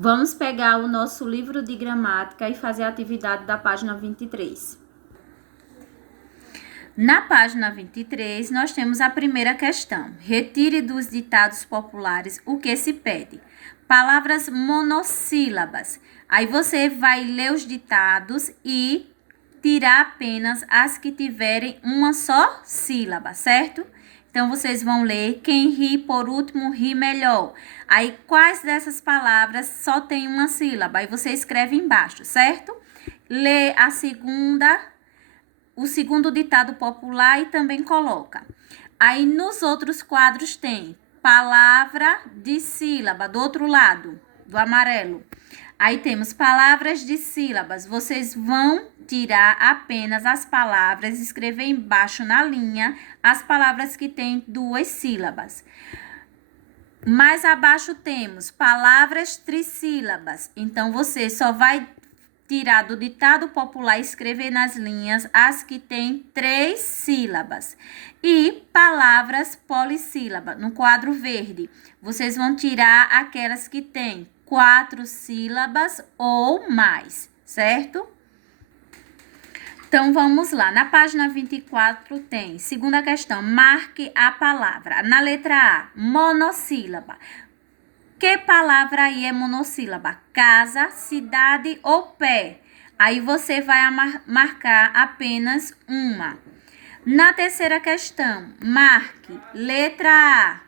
Vamos pegar o nosso livro de gramática e fazer a atividade da página 23. Na página 23, nós temos a primeira questão. Retire dos ditados populares o que se pede. Palavras monossílabas. Aí você vai ler os ditados e tirar apenas as que tiverem uma só sílaba, certo? Então, vocês vão ler: quem ri por último ri melhor. Aí, quais dessas palavras só tem uma sílaba? Aí você escreve embaixo, certo? Lê a segunda, o segundo ditado popular e também coloca. Aí, nos outros quadros tem palavra de sílaba, do outro lado, do amarelo. Aí temos palavras de sílabas. Vocês vão tirar apenas as palavras, escrever embaixo na linha as palavras que têm duas sílabas. Mais abaixo temos palavras trissílabas. Então, você só vai tirar do ditado popular e escrever nas linhas as que têm 3 sílabas. E palavras polissílabas. No quadro verde, vocês vão tirar aquelas que têm 4 sílabas ou mais, certo? Então, vamos lá. Na página 24 tem, segunda questão, marque a palavra. Na letra A, monossílaba. Que palavra aí é monossílaba? Casa, cidade ou pé? Aí você vai marcar apenas uma. Na terceira questão, marque letra A.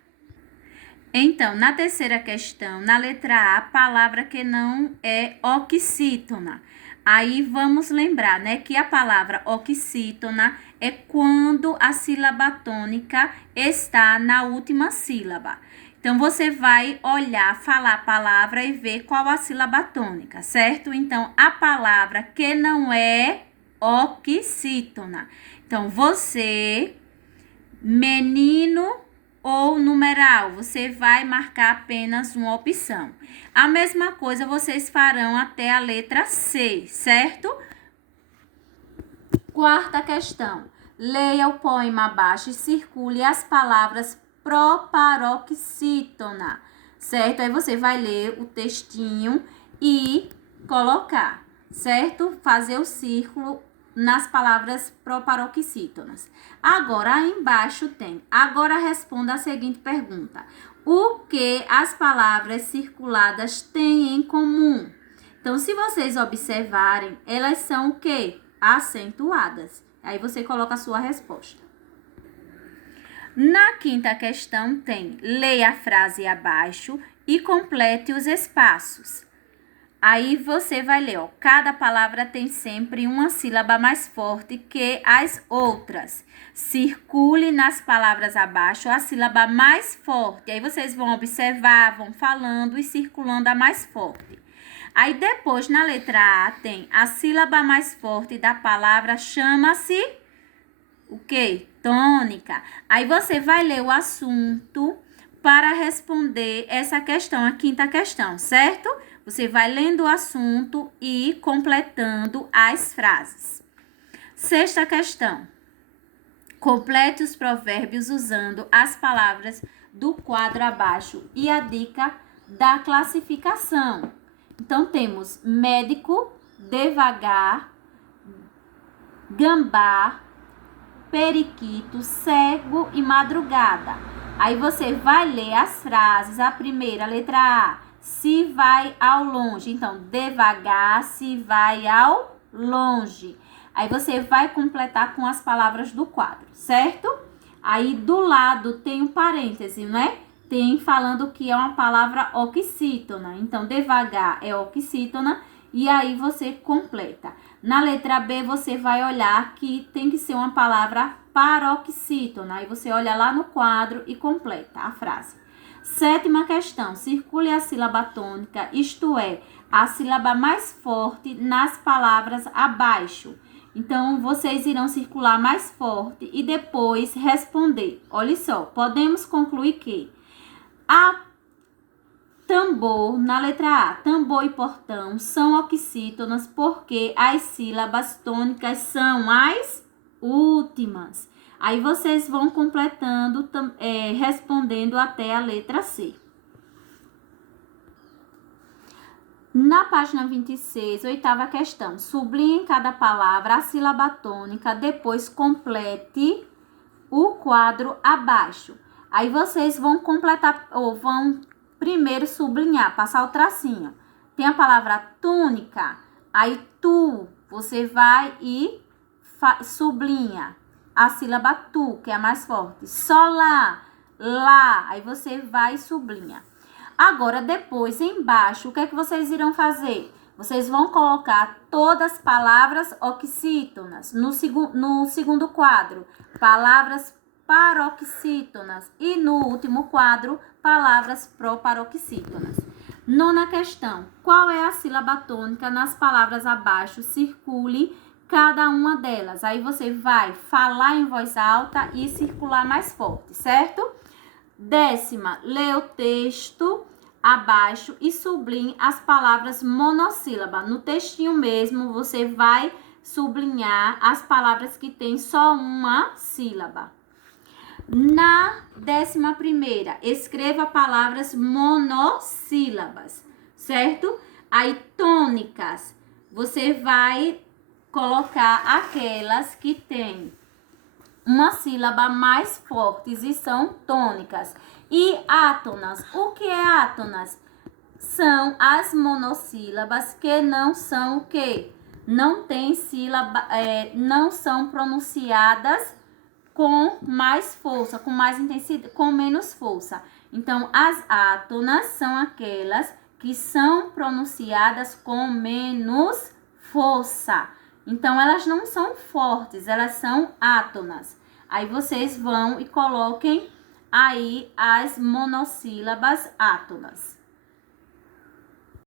Então, na terceira questão, na letra A, palavra que não é oxítona. Aí vamos lembrar, né, que a palavra oxítona é quando a sílaba tônica está na última sílaba. Então, você vai olhar, falar a palavra e ver qual a sílaba tônica, certo? Então, a palavra que não é oxítona. Então, você, menino ou numeral, você vai marcar apenas uma opção. A mesma coisa vocês farão até a letra C, certo? Quarta questão. Leia o poema abaixo e circule as palavras proparoxítona, certo? Aí você vai ler o textinho e colocar, certo? Fazer o círculo nas palavras proparoxítonas. Agora, aí embaixo tem. Agora responda a seguinte pergunta. O que as palavras circuladas têm em comum? Então, se vocês observarem, elas são o quê? Acentuadas. Aí você coloca a sua resposta. Na quinta questão tem, leia a frase abaixo e complete os espaços. Aí você vai ler, ó, cada palavra tem sempre uma sílaba mais forte que as outras. Circule nas palavras abaixo a sílaba mais forte. Aí vocês vão observar, vão falando e circulando a mais forte. Aí depois, na letra A, tem a sílaba mais forte da palavra, chama-se o quê? Tônica. Aí você vai ler o assunto para responder essa questão, a quinta questão, certo? Você vai lendo o assunto e completando as frases. Sexta questão. Complete os provérbios usando as palavras do quadro abaixo e a dica da classificação. Então, temos médico, devagar, gambá, periquito, cego e madrugada. Aí você vai ler as frases. A primeira, letra A, se vai ao longe. Então, devagar, se vai ao longe. Aí você vai completar com as palavras do quadro, certo? Aí do lado tem um parêntese, né? Tem falando que é uma palavra oxítona. Então, devagar é oxítona e aí você completa. Na letra B, você vai olhar que tem que ser uma palavra paroxítona. Aí você olha lá no quadro e completa a frase. Sétima questão. Circule a sílaba tônica, isto é, a sílaba mais forte nas palavras abaixo. Então, vocês irão circular mais forte e depois responder. Olha só, podemos concluir que a tambor, na letra A, tambor e portão são oxítonas porque as sílabas tônicas são as últimas. Aí vocês vão completando, respondendo até a letra C. Na página 26, oitava questão. Sublinhe em cada palavra a sílaba tônica, depois complete o quadro abaixo. Aí vocês vão completar, ou vão primeiro sublinhar, passar o tracinho. Tem a palavra túnica, aí tu, você vai e sublinha a sílaba tu, que é a mais forte. Solá, lá, aí você vai e sublinha. Agora, depois, embaixo, o que é que vocês irão fazer? Vocês vão colocar todas as palavras oxítonas no segundo quadro, palavras paroxítonas, e no último quadro, palavras proparoxítonas. Nona questão. Qual é a sílaba tônica nas palavras abaixo? Circule cada uma delas. Aí você vai falar em voz alta e circular mais forte, certo? 10ª, lê o texto abaixo e sublinhe as palavras monossílaba. No textinho mesmo, você vai sublinhar as palavras que tem só uma sílaba. Na 11ª, escreva palavras monossílabas, certo? Aí, tônicas, você vai colocar aquelas que tem uma sílaba mais fortes e são tônicas. E átonas, o que é átonas? São as monossílabas que não são o quê? Não tem sílaba, não são pronunciadas com mais força, com mais intensidade, com menos força. Então, as átonas são aquelas que são pronunciadas com menos força. Então, elas não são fortes, elas são átonas. Aí, vocês vão e coloquem aí as monossílabas átonas.